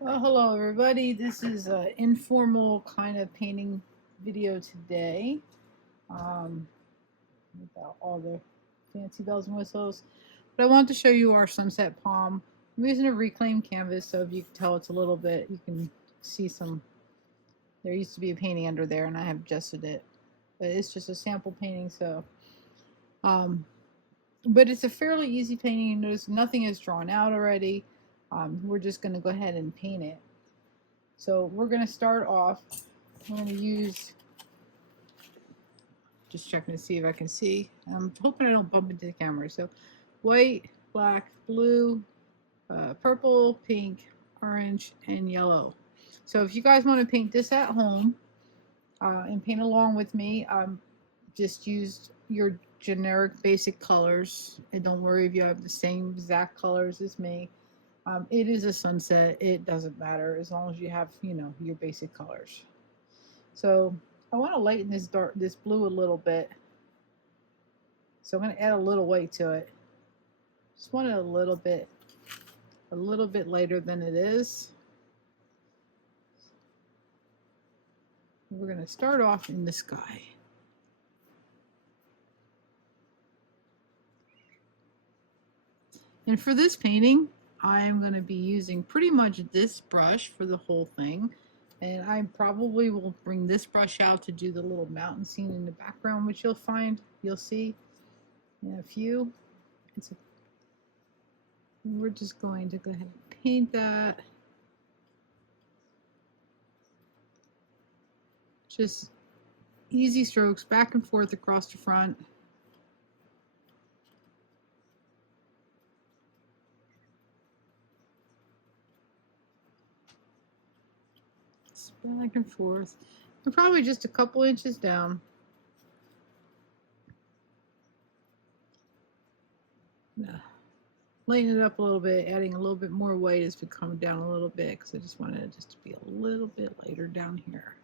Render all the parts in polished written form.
Well, hello everybody. This is an informal kind of painting video today, without all the fancy bells and whistles. But I wanted to show you our sunset palm. I'm using a reclaimed canvas, so if you can tell it's a little bit, you can see some. There used to be a painting under there, and I have adjusted it. But it's just a sample painting, so. But it's a fairly easy painting. You notice nothing is drawn out already. We're just going to go ahead and paint it. So we're going to start off. I'm going to use, just checking to see if I can see. I'm hoping I don't bump into the camera. So white, black, blue, purple, pink, orange, and yellow. So if you guys want to paint this at home and paint along with me, just use your generic basic colors. And don't worry if you have the same exact colors as me. It is a sunset. It doesn't matter as long as you have, your basic colors. So I want to lighten this blue a little bit. So I'm going to add a little white to it. Just want it a little bit lighter than it is. We're going to start off in the sky. And for this painting, I'm going to be using pretty much this brush for the whole thing. And I probably will bring this brush out to do the little mountain scene in the background, which you'll see in a few. We're just going to go ahead and paint that. Just easy strokes back and forth across the front. Back and forth. And probably just a couple inches down. Lighten it up a little bit, adding a little bit more white as we come down a little bit, because I just wanted it just to be a little bit lighter down here.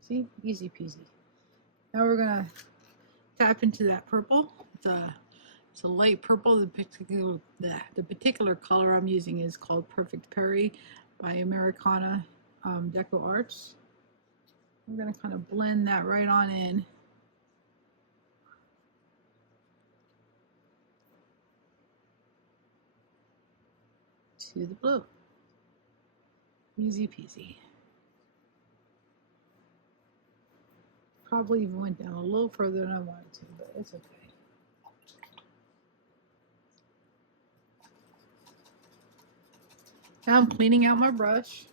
See? Easy peasy. Now we're going to tap into that purple. It's a light purple. The particular color I'm using is called Perfect Perry by Americana Deco Arts. We're going to kind of blend that right on in. To the blue. Easy peasy. Probably even went down a little further than I wanted to, but it's okay. Now I'm cleaning out my brush.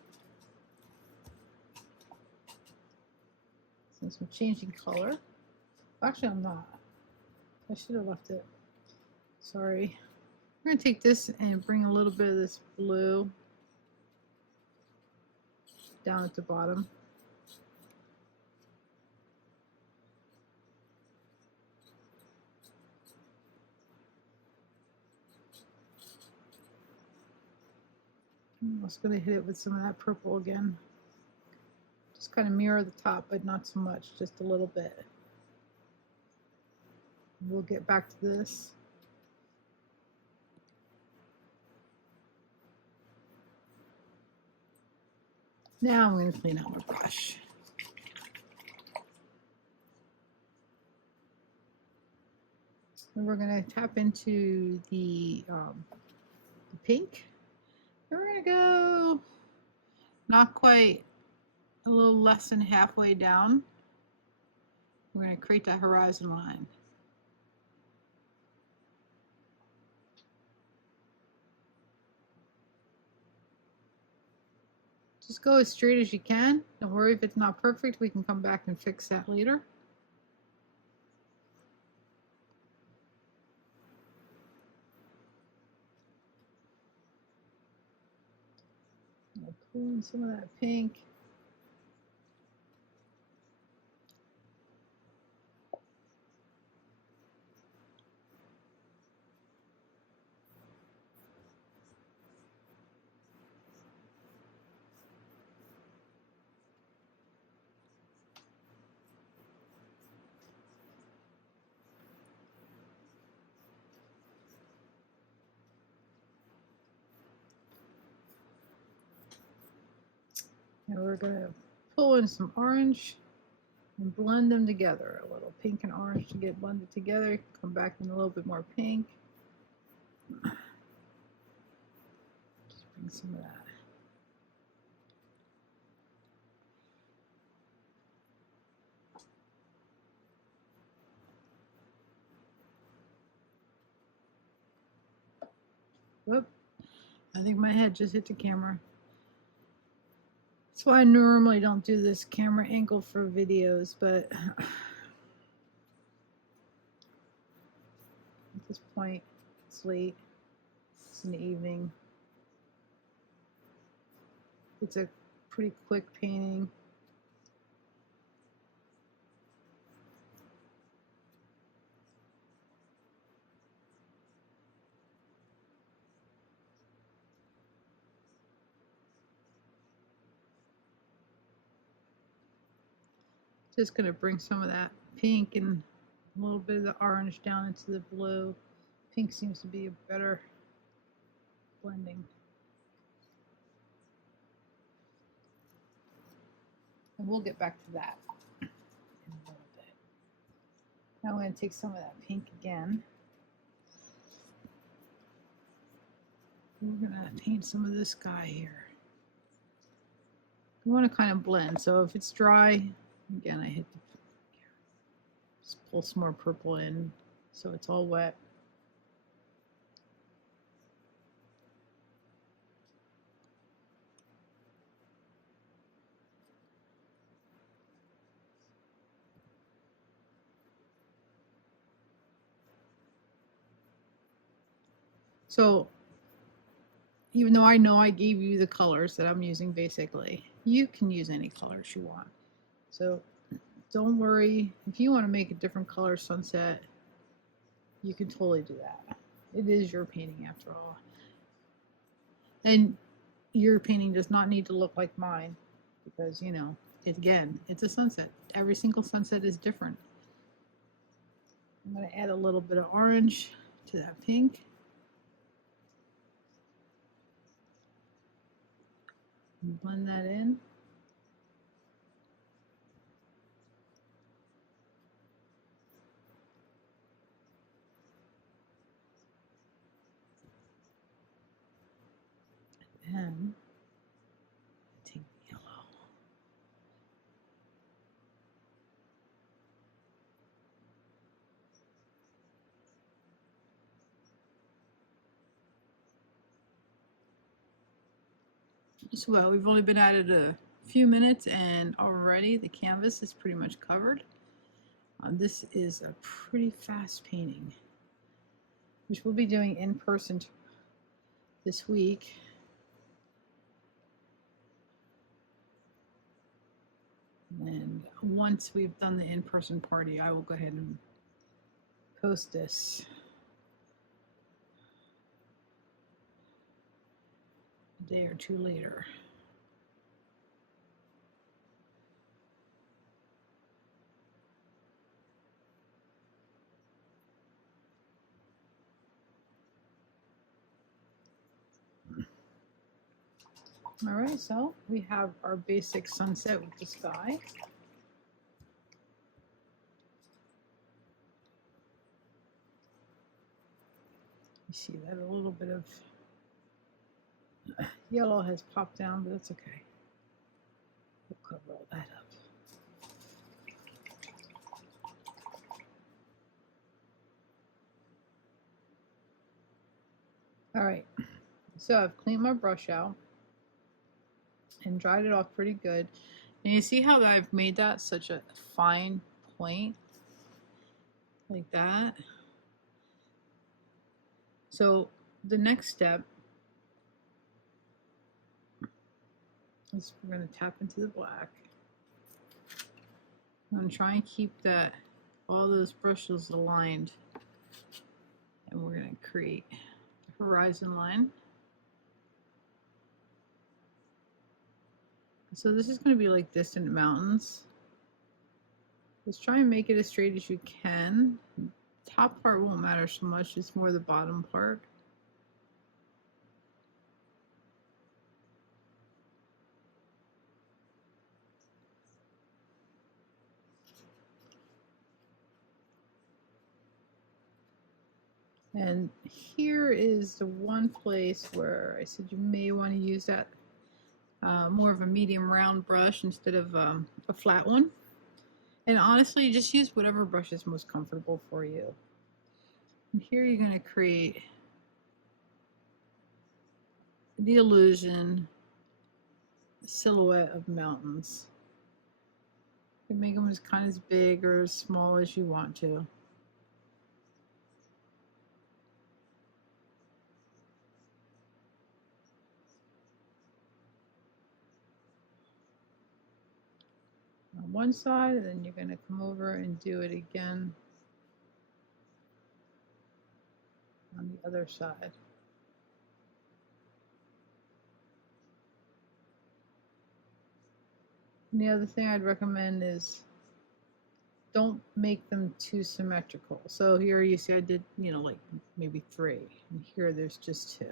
Since I'm changing color. Actually, I'm not. I should have left it. Sorry. We're going to take this and bring a little bit of this blue down at the bottom. I'm just going to hit it with some of that purple again. Just kind of mirror the top, but not so much, just a little bit. We'll get back to this. Now I'm going to clean out my brush. And we're going to tap into the pink. And we're going to go not quite, a little less than halfway down. We're going to create that horizon line. Just go as straight as you can. Don't worry if it's not perfect. We can come back and fix that later. I'll pull in some of that pink. And we're going to pull in some orange and blend them together. A little pink and orange to get blended together. Come back in a little bit more pink. Just bring some of that. Whoop. I think my head just hit the camera. That's why I normally don't do this camera angle for videos, but at this point, it's late. It's in the evening. It's a pretty quick painting. Just going to bring some of that pink and a little bit of the orange down into the blue. Pink seems to be a better blending. And we'll get back to that in a little bit. Now I'm going to take some of that pink again. We're going to paint some of this guy here. We want to kind of blend. So if it's dry, again, I hit the, just pull some more purple in so it's all wet. So even though I know I gave you the colors that I'm using basically, you can use any colors you want. So don't worry, if you want to make a different color sunset, you can totally do that. It is your painting after all. And your painting does not need to look like mine because, you know, again, it's a sunset. Every single sunset is different. I'm going to add a little bit of orange to that pink. And blend that in. And take yellow. So well, we've only been at it a few minutes and already the canvas is pretty much covered. This is a pretty fast painting, which we'll be doing in person this week. And once we've done the in-person party, I will go ahead and post this a day or two later. All right, so we have our basic sunset with the sky. You see that a little bit of yellow has popped down, but that's okay. We'll cover all that up. All right, so I've cleaned my brush out and dried it off pretty good. And you see how I've made that such a fine point? Like that. So the next step is we're going to tap into the black. I'm going to try and keep that, all those brushes aligned. And we're going to create a horizon line. So this is going to be like distant mountains. Just try and make it as straight as you can. Top part won't matter so much, it's more the bottom part. And here is the one place where I said you may want to use that more of a medium round brush instead of a flat one. And honestly, just use whatever brush is most comfortable for you. And here you're going to create the illusion silhouette of mountains. You can make them as kind of as big or as small as you want to. On one side, and then you're going to come over and do it again on the other side. And the other thing I'd recommend is don't make them too symmetrical. So here you see I did, like maybe 3, and here there's just 2.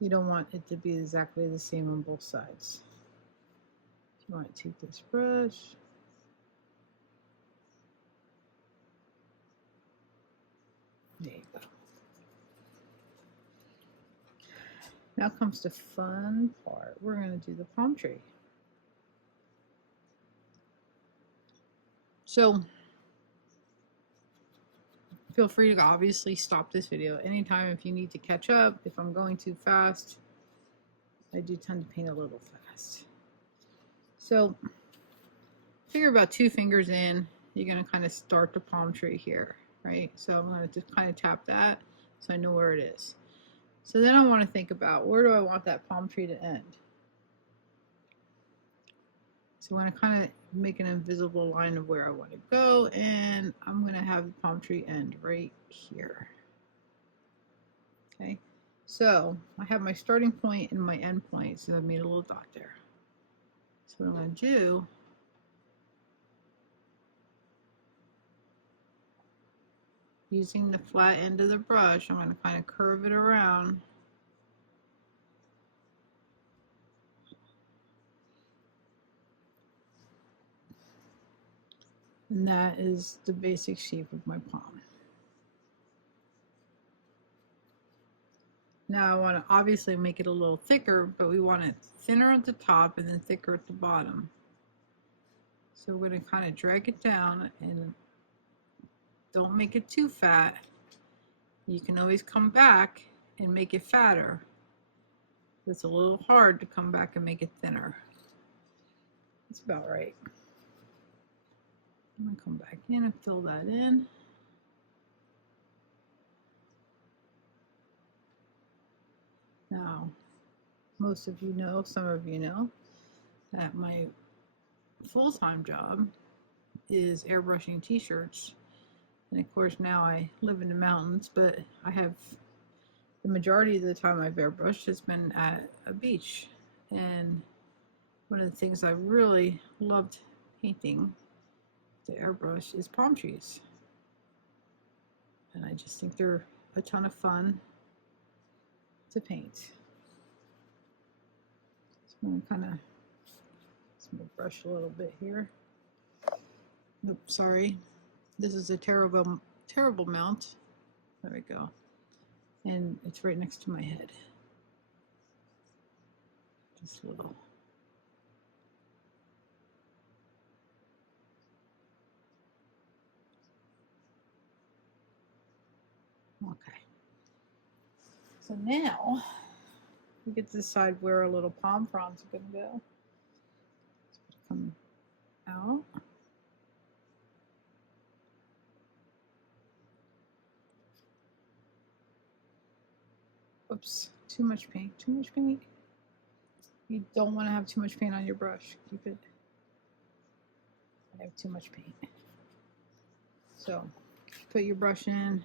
You don't want it to be exactly the same on both sides. You want to take this brush, there you go. Now comes the fun part. We're going to do the palm tree. So feel free to obviously stop this video anytime if you need to catch up. If I'm going too fast, I do tend to paint a little fast. So figure about 2 fingers in, you're going to kind of start the palm tree here, right? So I'm going to just kind of tap that so I know where it is. So then I want to think about, where do I want that palm tree to end? So I'm going to kind of make an invisible line of where I want to go, and I'm going to have the palm tree end right here. Okay, so I have my starting point and my end point, so I made a little dot there. So what I'm going to do, using the flat end of the brush, I'm going to kind of curve it around. And that is the basic shape of my palm. Now I want to obviously make it a little thicker, but we want it thinner at the top and then thicker at the bottom. So we're going to kind of drag it down, and don't make it too fat. You can always come back and make it fatter. It's a little hard to come back and make it thinner. It's about right. I'm going to come back in and fill that in. Now, most of you know, some of you know, that my full-time job is airbrushing t-shirts. And of course now I live in the mountains, but I have, the majority of the time I've airbrushed has been at a beach. And one of the things I really loved painting to airbrush is palm trees. And I just think they're a ton of fun to paint. So I'm going to kind of brush a little bit here. Oops, sorry. This is a terrible mount. There we go. And it's right next to my head. Just a little. Okay. So now we get to decide where our little palm fronds are going to go. Come out. Oops, too much paint, too much paint. You don't want to have too much paint on your brush. Keep it. I have too much paint. So put your brush in,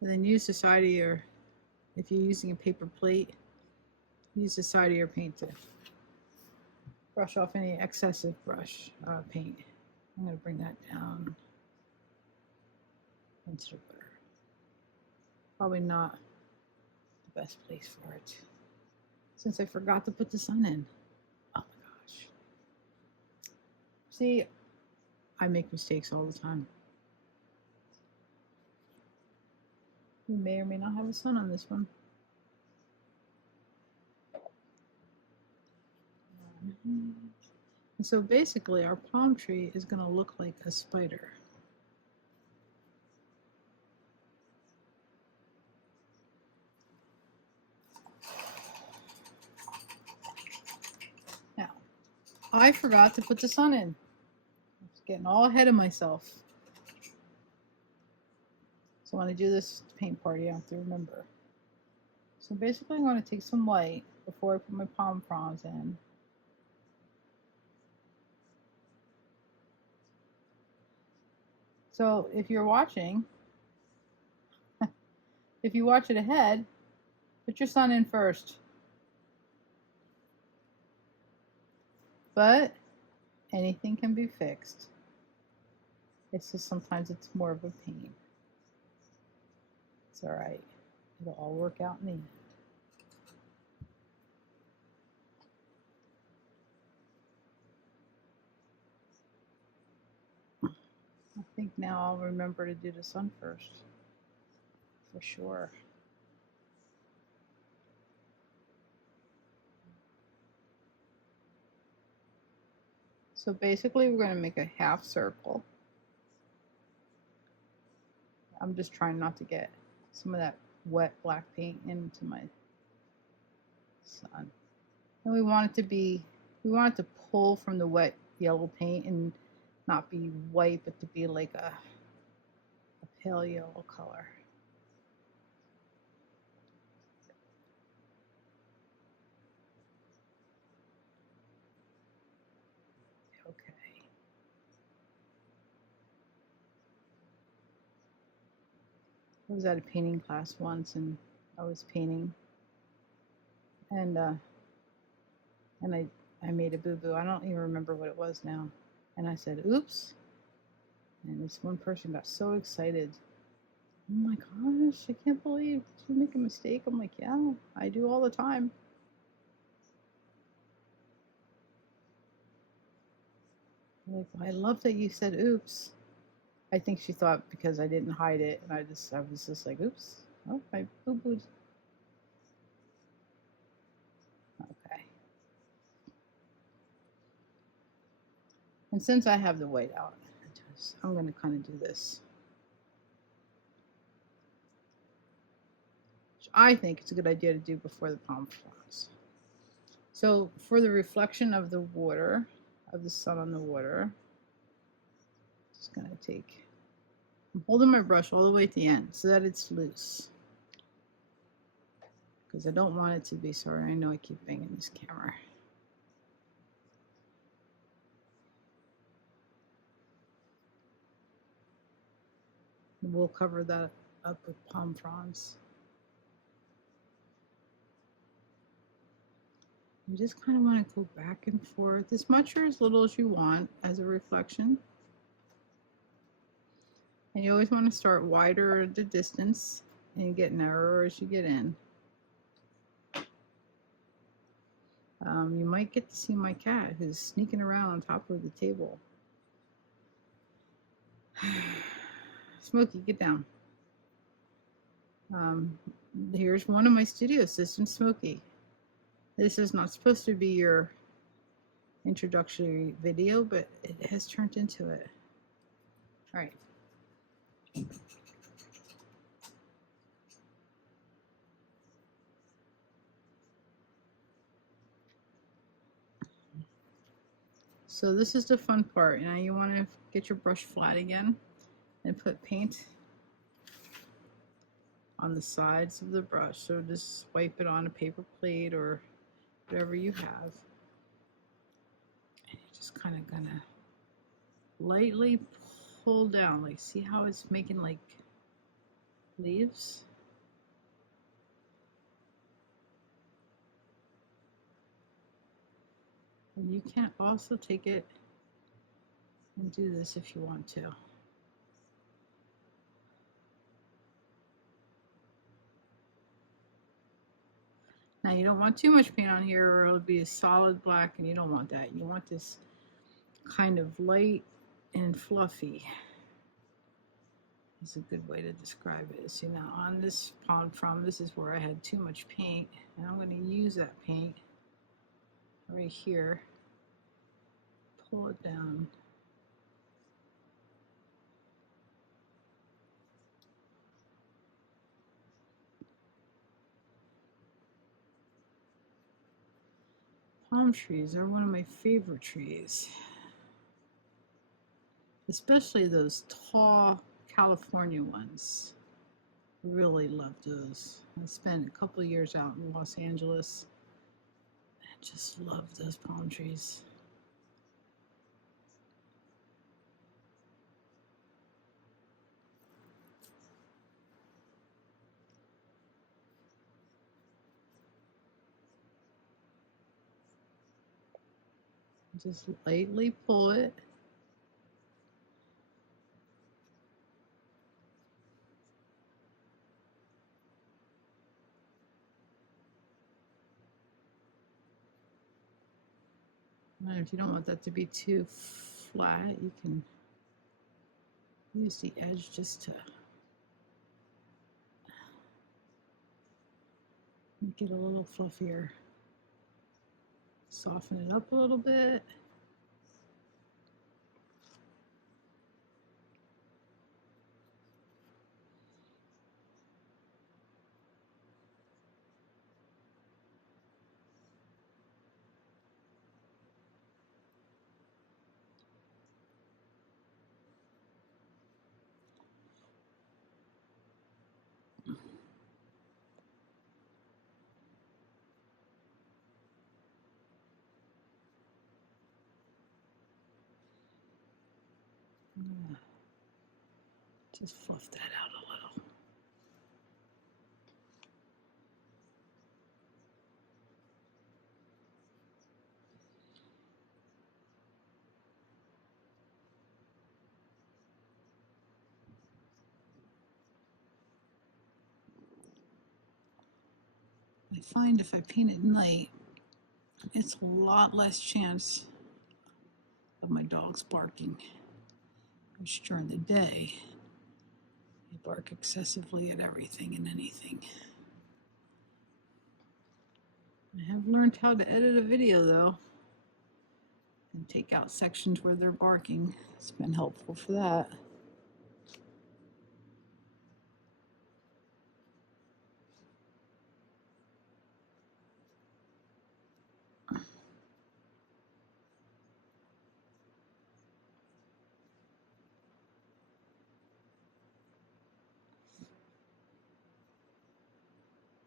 and then use the side of your, if you're using a paper plate, use the side of your paint to brush off any excessive brush paint. I'm going to bring that down into the butter. Probably not the best place for it, since I forgot to put the sun in. Oh my gosh. See, I make mistakes all the time. We may or may not have a sun on this one. And so basically our palm tree is going to look like a spider. Now, I forgot to put the sun in. I was getting all ahead of myself. So when I do this paint party, I have to remember. So basically I'm going to take some white before I put my palm fronds in. So if you're watching, if you watch it ahead, put your sun in first. But anything can be fixed. It's just sometimes it's more of a pain. It's all right. It'll all work out in the end. I think now I'll remember to do the sun first, for sure. So basically we're going to make a half circle. I'm just trying not to get some of that wet black paint into my sun. And we want it to pull from the wet yellow paint and not be white, but to be like a pale yellow color. Okay. I was at a painting class once and I was painting and I made a boo-boo. I don't even remember what it was now. And I said, oops. And this one person got so excited. Oh my gosh, I can't believe you make a mistake. I'm like, yeah, I do all the time. Like, I love that you said oops. I think she thought because I didn't hide it, and I was just like, oops, oh, I boo-booed. Okay. And since I have the white out, I'm going to kind of do this. Which I think it's a good idea to do before the palm fronds. So for the reflection of the water, of the sun on the water, just going to take, I'm holding my brush all the way at the end so that it's loose. Because I don't want it to be, sorry, I know I keep banging this camera. We'll cover that up with palm fronds. You just kind of want to go back and forth as much or as little as you want as a reflection. And you always want to start wider at the distance and get narrower as you get in. You might get to see my cat who's sneaking around on top of the table. Smokey, get down. Here's one of my studio assistants, Smokey. This is not supposed to be your introductory video, but it has turned into it. All right. So this is the fun part. Now you want to get your brush flat again and put paint on the sides of the brush. So just wipe it on a paper plate or whatever you have. And you're just kind of gonna lightly pull down. Like, see how it's making like leaves? And you can also take it and do this if you want to. Now you don't want too much paint on here or it'll be a solid black, and you don't want that. You want this kind of light and fluffy. is a good way to describe it. See, now on this palm frond, this is where I had too much paint, and I'm going to use that paint right here, pull it down. Palm trees are one of my favorite trees, especially those tall California ones. Really love those. I spent a couple of years out in Los Angeles. I just love those palm trees. Just lightly pull it. And if you don't want that to be too flat, you can use the edge just to make it a little fluffier. Soften it up a little bit. Just fluff that out a little. I find if I paint at night, it's a lot less chance of my dogs barking, which during the day, they bark excessively at everything and anything. I have learned how to edit a video though, and take out sections where they're barking. It's been helpful for that.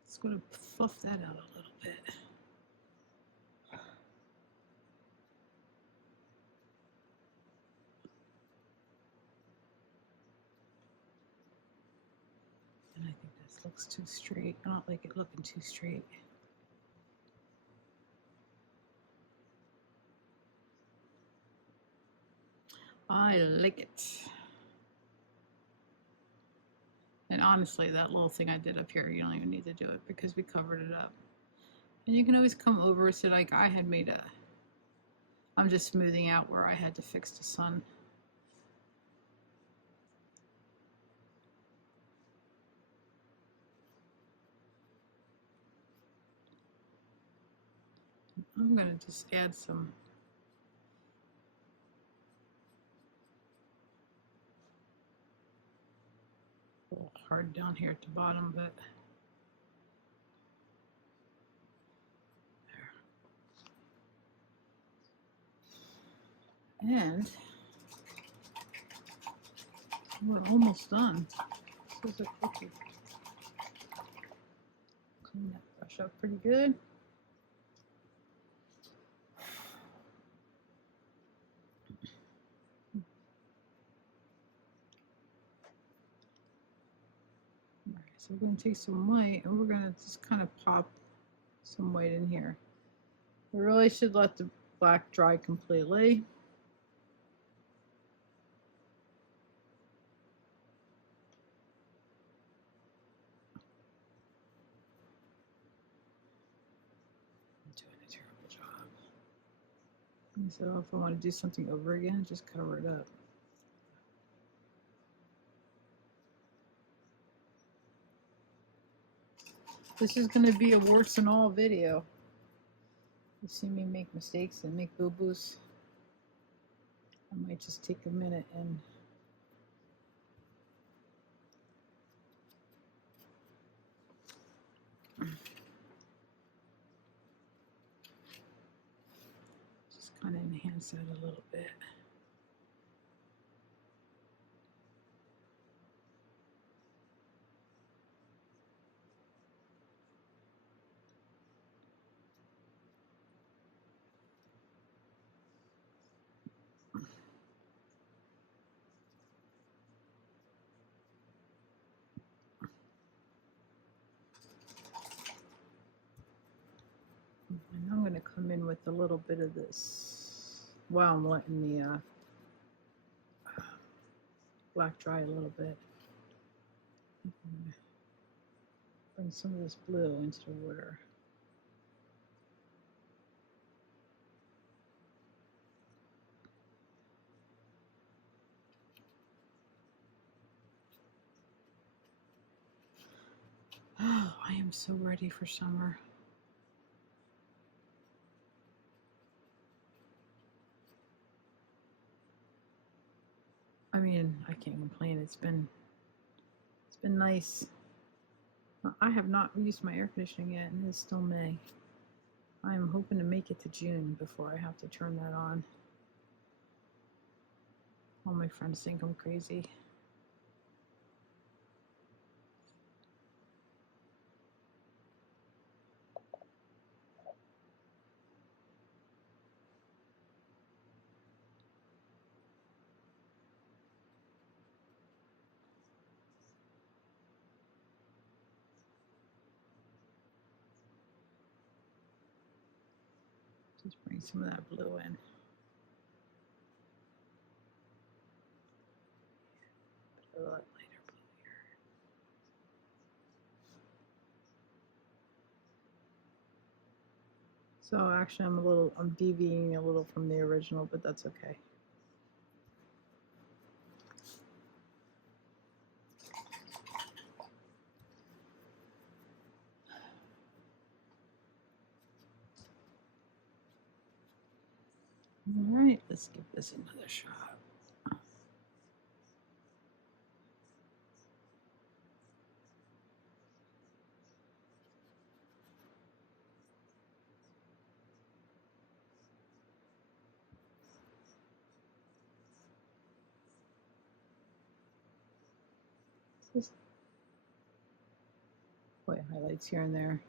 Just going to fluff that out a little bit. And I think this looks too straight. I don't like it looking too straight. I like it. And honestly, that little thing I did up here, you don't even need to do it because we covered it up. And you can always come over, so like I had made a, I'm just smoothing out where I had to fix the sun. I'm gonna just add some a little hard down here at the bottom, but there. And we're almost done. This is a quickie. Clean that brush up pretty good. So we're going to take some white and we're going to just kind of pop some white in here. We really should let the black dry completely. I'm doing a terrible job. And so if I want to do something over again, just cover it up. This is going to be a warts and all video. You see me make mistakes and make boo-boos. I might just take a minute and just kind of enhance that a little bit. And I'm going to come in with a little bit of this while I'm letting the black dry a little bit. Bring some of this blue into the water. Oh, I am so ready for summer. I mean, I can't complain. It's been nice. I have not used my air conditioning yet, and it's still May. I'm hoping to make it to June before I have to turn that on. All my friends think I'm crazy. Just bring some of that blue in. A lot lighter blue here. So actually I'm deviating a little from the original, but that's okay. All right, let's give this another shot. Just white highlights here and there.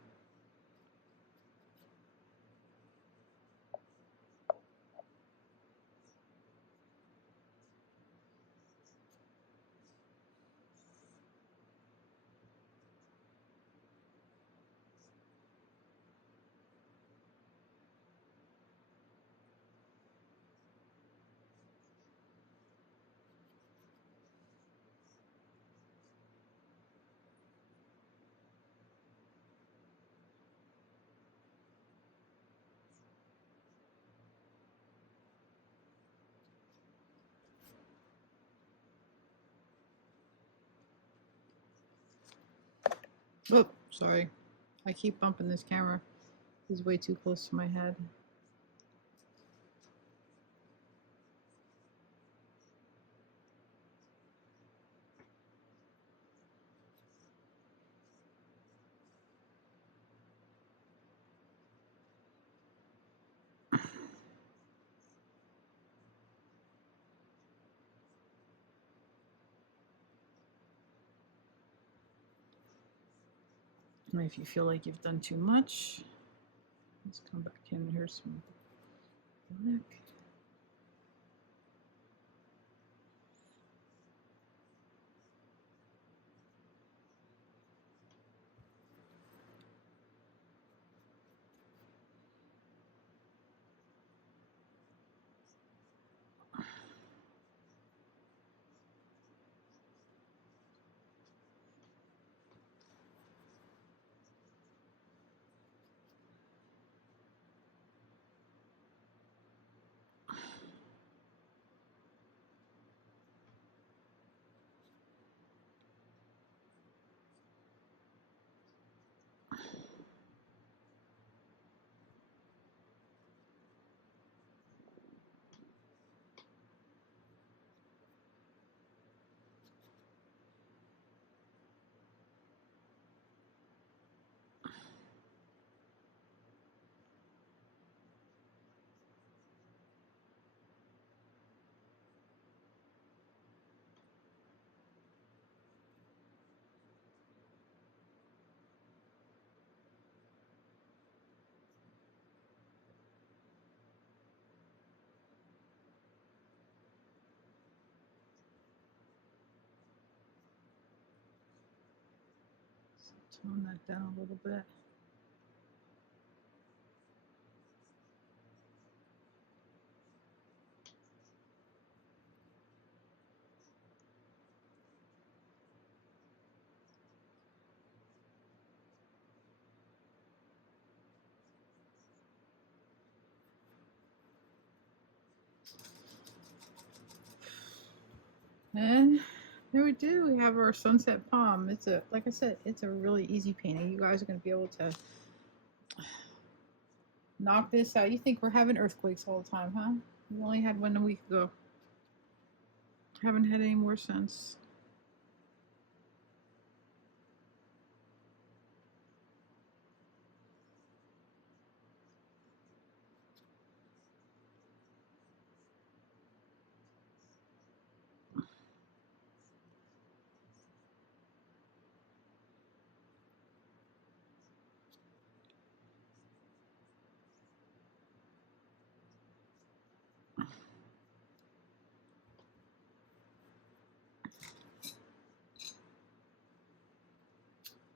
Oh, sorry. I keep bumping this camera. It's way too close to my head. And if you feel like you've done too much, let's come back in. Here's some black. Tone that down a little bit. And there we do. We have our sunset palm. It's a, like I said, it's a really easy painting. You guys are going to be able to knock this out. You think we're having earthquakes all the time, huh? We only had one a week ago. Haven't had any more since.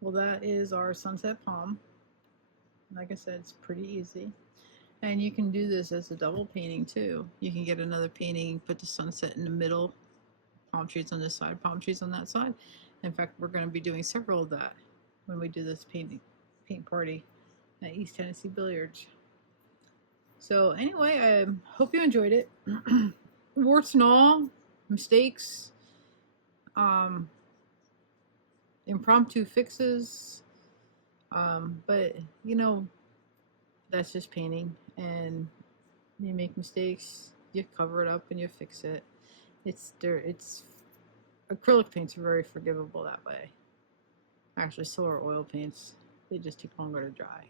Well, that is our sunset palm. Like I said, it's pretty easy. And you can do this as a double painting too. You can get another painting, put the sunset in the middle, palm trees on this side, palm trees on that side. In fact, we're going to be doing several of that when we do this paint party at East Tennessee Billiards. So anyway, I hope you enjoyed it. Warts and all, mistakes, impromptu fixes, but you know, that's just painting, and you make mistakes, you cover it up and you fix it. It's acrylic paints are very forgivable that way. Actually, so are oil paints. They just take longer to dry.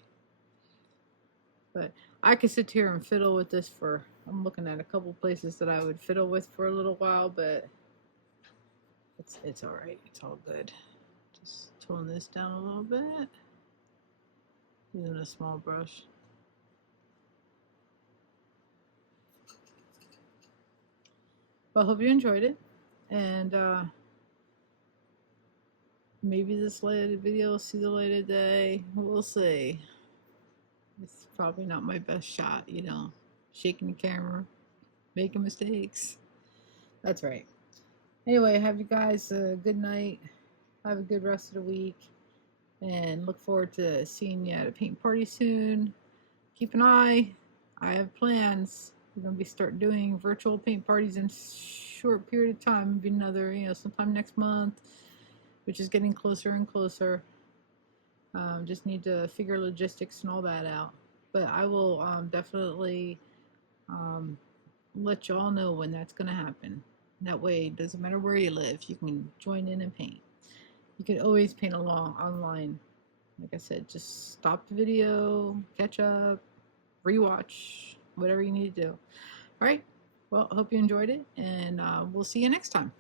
But I could sit here and fiddle with this for, I'm looking at a couple places that I would fiddle with for a little while, but it's all right. It's all good. Just tone this down a little bit using a small brush. Well, I hope you enjoyed it, and maybe this video will see the light of day. We'll see. It's probably not my best shot, you know, shaking the camera, making mistakes. That's right. Anyway, have you guys a good night. Have a good rest of the week, and look forward to seeing you at a paint party soon. Keep an eye. I have plans. We're going to be start doing virtual paint parties in short period of time. Maybe another, you know, sometime next month, which is getting closer and closer. Just need to figure logistics and all that out. But I will definitely let y'all know when that's going to happen. That way, it doesn't matter where you live, you can join in and paint. You can always paint along online. Like I said, just stop the video, catch up, rewatch, whatever you need to do. All right. Well, I hope you enjoyed it, and we'll see you next time.